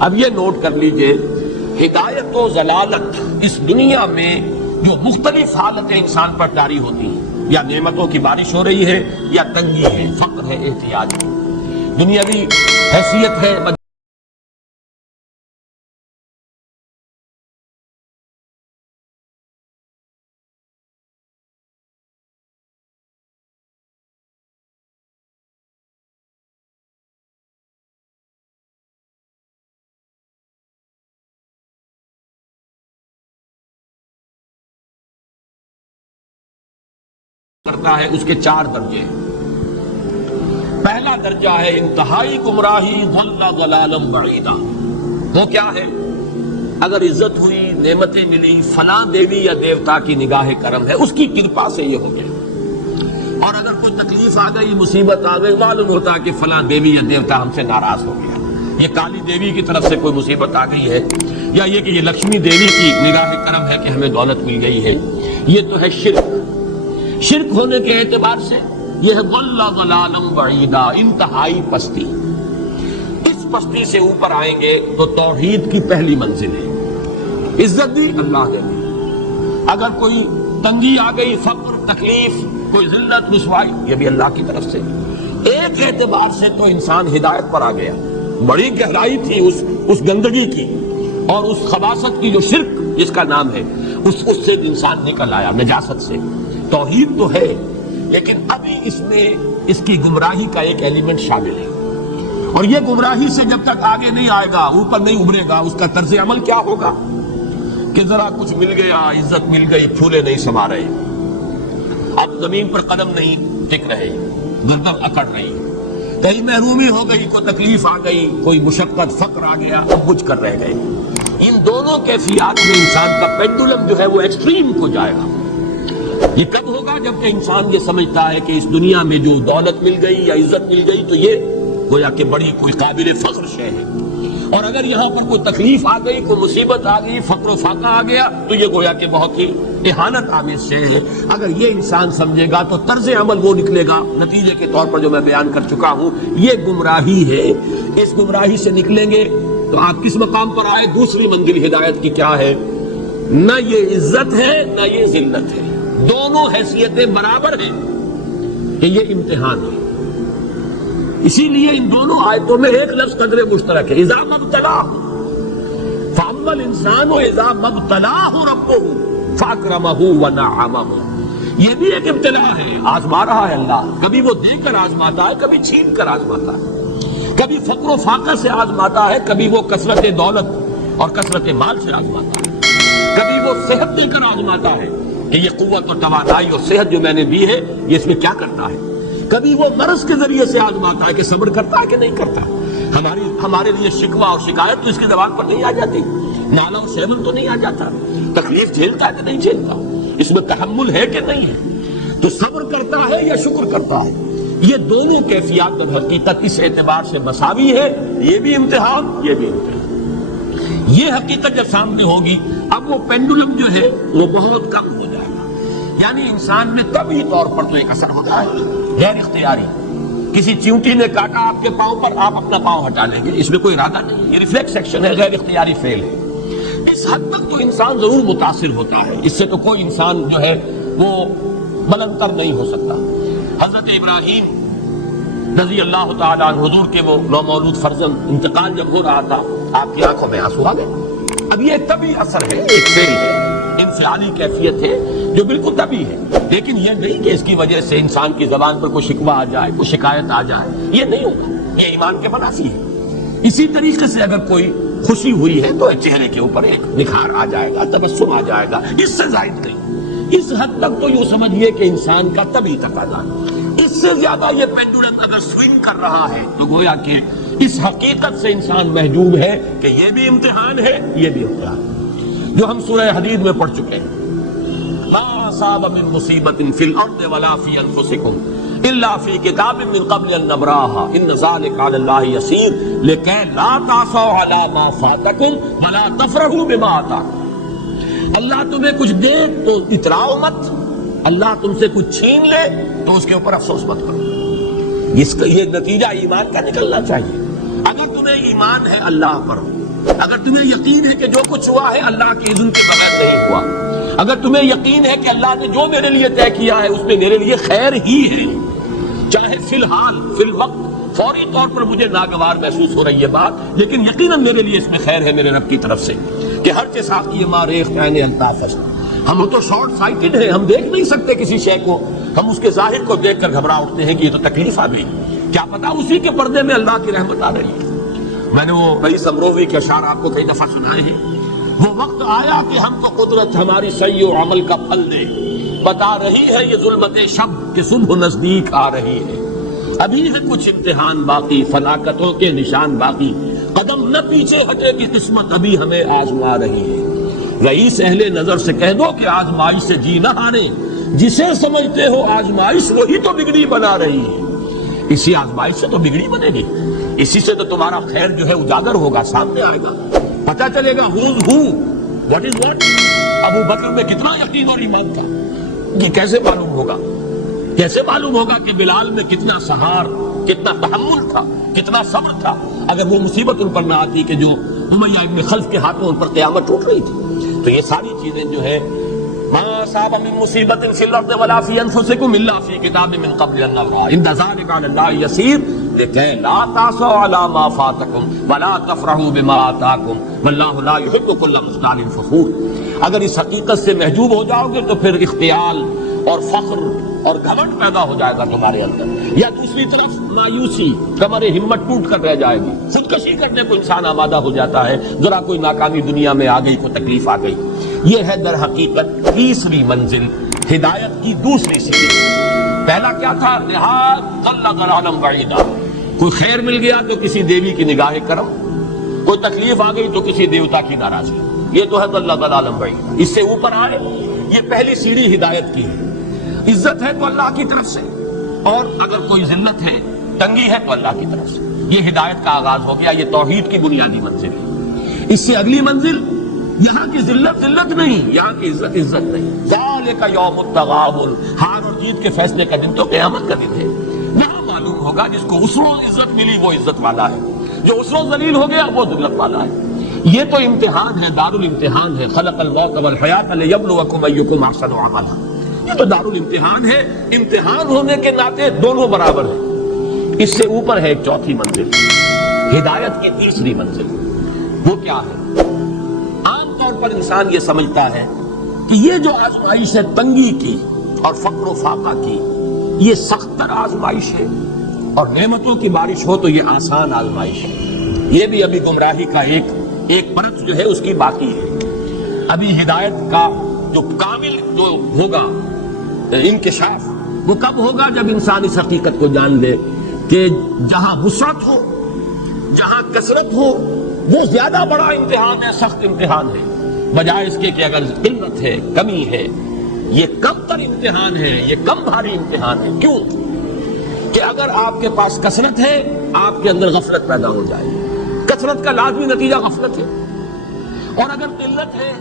اب یہ نوٹ کر لیجئے، ہدایت و ضلالت اس دنیا میں جو مختلف حالتیں انسان پر جاری ہوتی ہیں، یا نعمتوں کی بارش ہو رہی ہے، یا تنگی ہے، فقر ہے، احتیاج ہے، دنیاوی حیثیت ہے، کرتا ہے، اس کے 4 درجے ہیں۔ پہلا درجہ ہے انتہائی گمراہی، ضل ضلالا بعیدا۔ وہ کیا ہے؟ اگر عزت ہوئی، نعمتیں ملی، فلاں دیوی یا دیوتا کی نگاہ کرم ہے، اس کی کرپا سے یہ ہو گیا، اور اگر کوئی تکلیف آ گئی، مصیبت آ گئی، معلوم ہوتا ہے کہ فلاں دیوی یا دیوتا ہم سے ناراض ہو گیا، یہ کالی دیوی کی طرف سے کوئی مصیبت آ گئی ہے، یا یہ کہ یہ لکشمی دیوی کی نگاہ کرم ہے کہ ہمیں دولت مل گئی ہے۔ یہ تو ہے شرک۔ شرک ہونے کے اعتبار سے یہ ہے ضل ضلالا بعیدا، انتہائی پستی۔ اس پستی سے اوپر آئیں گے تو توحید کی پہلی منزل ہے۔ عزت دی اللہ نے دی، اگر کوئی تنگی آ گئی، فقر، تکلیف، کوئی ذلت، رسوائی، یہ بھی اللہ کی طرف سے۔ ایک اعتبار سے تو انسان ہدایت پر آ گیا، بڑی گہرائی تھی اس گندگی کی اور اس خباثت کی جو شرک جس کا نام ہے، اس سے انسان نکل آیا، نجاست سے۔ توحید تو ہے، لیکن ابھی اس میں اس کی گمراہی کا ایک ایلیمنٹ شامل ہے، اور یہ گمراہی سے جب تک آگے نہیں آئے گا، اوپر نہیں ابھرے گا، اس کا طرز عمل کیا ہوگا کہ ذرا کچھ مل گیا، عزت مل گئی، پھولے نہیں سما رہے، اب زمین پر قدم نہیں ٹک رہے، گردن اکڑ رہی، کہیں محرومی ہو گئی، کوئی تکلیف آ گئی، کوئی مشقت، فقر آ گیا، اب بجھ کر رہ گئے۔ ان دونوں کیفیات میں انسان کا پینڈولم جو ہے وہ ایکسٹریم کو جائے گا۔ یہ کب ہوگا؟ جبکہ انسان یہ سمجھتا ہے کہ اس دنیا میں جو دولت مل گئی یا عزت مل گئی تو یہ گویا کہ بڑی کوئی قابل فخر شے ہے، اور اگر یہاں پر کوئی تکلیف آ گئی، کوئی مصیبت آ گئی، فقر و فاقہ آ گیا تو یہ گویا کہ بہت ہی اہانت آمیز شے ہے۔ اگر یہ انسان سمجھے گا تو طرز عمل وہ نکلے گا نتیجے کے طور پر جو میں بیان کر چکا ہوں، یہ گمراہی ہے۔ اس گمراہی سے نکلیں گے تو آپ کس مقام پر آئے؟ دوسری منزل ہدایت کی کیا ہے؟ نہ یہ عزت ہے نہ یہ ذلت ہے، دونوں حیثیتیں برابر ہیں کہ یہ امتحان ہے۔ اسی لیے ان دونوں آیتوں میں ایک لفظ قدر مشترک ہے، اذا مبتلاہ فاما الانسان اذا مبتلاہ ربہ فاکرمہ ونعمہ۔ یہ بھی ایک ابتلا ہے، آزما رہا ہے اللہ، کبھی وہ دے کر آزماتا ہے، کبھی چھین کر آزماتا ہے، کبھی فقر و فاقہ سے آزماتا ہے، کبھی وہ کثرت دولت اور کثرت مال سے آزماتا ہے، کبھی وہ صحت دے کر آزماتا ہے کہ یہ قوت اور توانائی اور صحت جو میں نے دی ہے یہ اس میں کیا کرتا ہے، کبھی وہ مرض کے ذریعے سے آزماتا ہے کہ صبر کرتا ہے کہ نہیں کرتا۔ ہمارے لیے شکوہ اور شکایت تو اس کی زبان پر نہیں آ جاتی، نالا و شیون تو نہیں آ جاتا، تکلیف جھیلتا ہے کہ نہیں جھیلتا، اس میں تحمل ہے کہ نہیں ہے، تو صبر کرتا ہے یا شکر کرتا ہے۔ یہ دونوں کیفیات در حقیقت اس اعتبار سے مساوی ہے، یہ بھی امتحان، یہ بھی امتحان۔ یہ حقیقت جب سامنے ہوگی، اب وہ پینڈولم جو ہے وہ بہت کم ہو جائے گا، یعنی انسان میں طبعی طور پر تو ایک اثر ہوتا ہے غیر اختیاری، کسی چیونٹی نے کاٹا آپ کے پاؤں پر، آپ اپنا پاؤں ہٹا لیں گے، اس میں کوئی ارادہ نہیں، یہ ریفلیکس ایکشن ہے، غیر اختیاری فعل ہے۔ اس حد تک تو انسان ضرور متاثر ہوتا ہے، اس سے تو کوئی انسان جو ہے وہ بلندتر نہیں ہو سکتا۔ حضرت ابراہیم رضی اللہ تعالیٰ عنہ، حضور کے وہ نومولود فرزند، انتقال جب ہو رہا تھا آپ کی آنکھوں میں آنسو آ گئے۔ اب یہ طبعی اثر ہے، ایک فعل ہے، انفعالی کیفیت ہے جو بالکل طبعی ہے، لیکن یہ نہیں کہ اس کی وجہ سے انسان کی زبان پر کوئی شکوہ آ جائے، کوئی شکایت آ جائے، یہ نہیں ہوگا، یہ ایمان کے منافی ہے۔ اسی طریقے سے اگر کوئی خوشی ہوئی ہے تو چہرے کے اوپر ایک نکھار آ جائے گا، تبسم آ جائے گا، اس سے زائد نہیں۔ اس حد تک تو یوں سمجھیے کہ انسان کا طبعی تقاضا ہے، اس سے زیادہ یہ پینڈولم اگر سوئنگ کر رہا ہے تو گویا کہ اس حقیقت سے انسان محجوب ہے کہ یہ بھی امتحان ہے، یہ بھی امتحان ہے، جو ہم سورہ حدید میں پڑھ چکے ہیں۔ ما اصاب من مصیبت فی الارض ولا فی انفسکم الا فی کتاب من قبل ان نبراها ان ذلک علی اللہ یسیر لکی لا تعصوا علی ما فاتکم ولا تفرحوا بما آتاکم۔ اللہ تمہیں کچھ دے تو اتراؤ مت، اللہ تم سے کچھ چھین لے تو اس کے اوپر افسوس مت کرو۔ اس کا یہ نتیجہ ایمان کا نکلنا چاہیے۔ اگر تمہیں ایمان ہے اللہ پر، اگر تمہیں یقین ہے کہ جو کچھ ہوا ہے اللہ کے اذن کے بغیر نہیں ہوا، اگر تمہیں یقین ہے کہ اللہ نے جو میرے لیے طے کیا ہے اس میں میرے لیے خیر ہی ہے، چاہے فی الحال فی الوقت فوری طور پر مجھے ناگوار محسوس ہو رہی ہے بات، لیکن یقیناً میرے لیے اس میں خیر ہے میرے رب کی طرف سے، کہ ہر ساقی ما ریخت عین الطاف۔ ہم تو شارٹ سائٹڈ ہیں، ہم دیکھ نہیں سکتے کسی شے کو، ہم اس کے ظاہر کو دیکھ کر گھبرا اٹھتے ہیں کہ یہ تو تکلیف آ گئی، کیا پتا اسی کے پردے میں اللہ کی رحمت آ رہی ہے۔ میں نے وہ رئیس امروہوی کے اشعار آپ کو کئی دفعہ سنائے ہیں، وہ وقت آیا کہ ہم کو قدرت ہماری سعی و عمل کا پھل دے، بتا رہی ہے یہ ظلمت شب کہ صبح نزدیک آ رہی ہے، ابھی ہے کچھ امتحان باقی، فلاکتوں کے نشان باقی، قدم نہ پیچھے ہٹے کی قسمت ابھی ہمیں آزما رہی ہے۔ رئیس اہل نظر سے کہہ دو کہ آزمائش سے جی نہ ہارے، جسے سمجھتے ہو آزمائش وہی تو بگڑی بنا رہی ہے۔ اسی آزمائش سے تو بگڑی بنے گی، اسی سے تو تمہارا خیر جو ہے اجاگر ہوگا، سامنے آئے گا، پتہ چلے گا واٹ از واٹ۔ ابو بکر میں کتنا یقین اور ایمان تھا، یہ کیسے معلوم ہوگا؟ کیسے معلوم ہوگا کہ بلال میں کتنا سہار، کتنا تحمل تھا، کتنا صبر تھا، اگر وہ مصیبت ان پر نہ آتی کہ جو امیہ ابن خلف کے ہاتھوں ان پر قیامت ٹوٹ رہی تھی۔ تو یہ ساری چیزیں جو ہے ما اصاب من مصیبت فی الارض ولا فی انفسکم الا فی کتاب من قبل ان نبرأ ان ذلک علی اللہ یسیر لکی لا تعصوا علی ما فاتکم ولا تفرحوا بما آتاکم واللہ لا یحب کل مختال فخور۔ اگر اس حقیقت سے محجوب ہو جاؤ گے تو پھر اختیال اور فخر اور گھمنڈ پیدا ہو جائے گا تمہارے اندر، یا دوسری طرف مایوسی، کمر ہمت ٹوٹ کر رہ جائے گی، خودکشی کرنے کو انسان آمادہ ہو جاتا ہے، ذرا کوئی ناکامی دنیا میں آ گئی، کوئی تکلیف آ گئی۔ یہ ہے در حقیقت تیسری منزل، ہدایت کی دوسری سیڑھی۔ پہلا کیا تھا؟ نہاد ضل ضلالا بعیدا، کوئی خیر مل گیا تو کسی دیوی کی نگاہ کرم، کوئی تکلیف آ گئی تو کسی دیوتا کی ناراضگی، یہ تو ہے ضل ضلالا بعیدا۔ اس سے اوپر آئے، یہ پہلی سیڑھی ہدایت کی ہے۔ عزت ہے تو اللہ کی طرف سے، اور اگر کوئی ذلت ہے، تنگی ہے تو اللہ کی طرف سے، یہ ہدایت کا آغاز ہو گیا، یہ توحید کی بنیادی منزل ہے۔ اس سے اگلی منزل، یہاں کی ذلت نہیں، یہاں کی عزت نہیں۔ ذالک یوم التغابن، ہار اور جیت کے فیصلے کا دن تو قیامت کا دن ہے۔ یہاں معلوم ہوگا جس کو اس روز عزت ملی وہ عزت والا ہے، جو اس روز ذلیل ہو گیا وہ ذلت والا ہے۔ یہ تو امتحان ہے، دار الامتحان ہے۔ خلق الموت والحیات لیبلوکم ایکم احسن عملا، یہ تو دار الامتحان ہے، امتحان ہونے کے ناطے دونوں برابر ہیں۔ اس سے اوپر ہے ایک چوتھی منزل، ہدایت کی تیسری منزل۔ وہ کیا ہے؟ عام طور پر انسان یہ سمجھتا ہے کہ یہ جو آزمائش ہے تنگی کی اور فقر و فاقہ کی، یہ سخت تر آزمائش ہے، اور نعمتوں کی بارش ہو تو یہ آسان آزمائش ہے۔ یہ بھی ابھی گمراہی کا ایک پرت جو ہے اس کی باقی ہے۔ ابھی ہدایت کا جو کامل جو ہوگا انکشاف، وہ کب ہوگا؟ جب انسان اس حقیقت کو جان لے کہ جہاں وسعت ہو، جہاں کثرت ہو، وہ زیادہ بڑا امتحان ہے، سخت امتحان ہے، بجائے اس کے کہ اگر قلت ہے، کمی ہے، یہ کم تر امتحان ہے، یہ کم بھاری امتحان ہے۔ کیوں؟ کہ اگر آپ کے پاس کثرت ہے، آپ کے اندر غفلت پیدا ہو جائے، کثرت کا لازمی نتیجہ غفلت ہے، اور اگر قلت ہے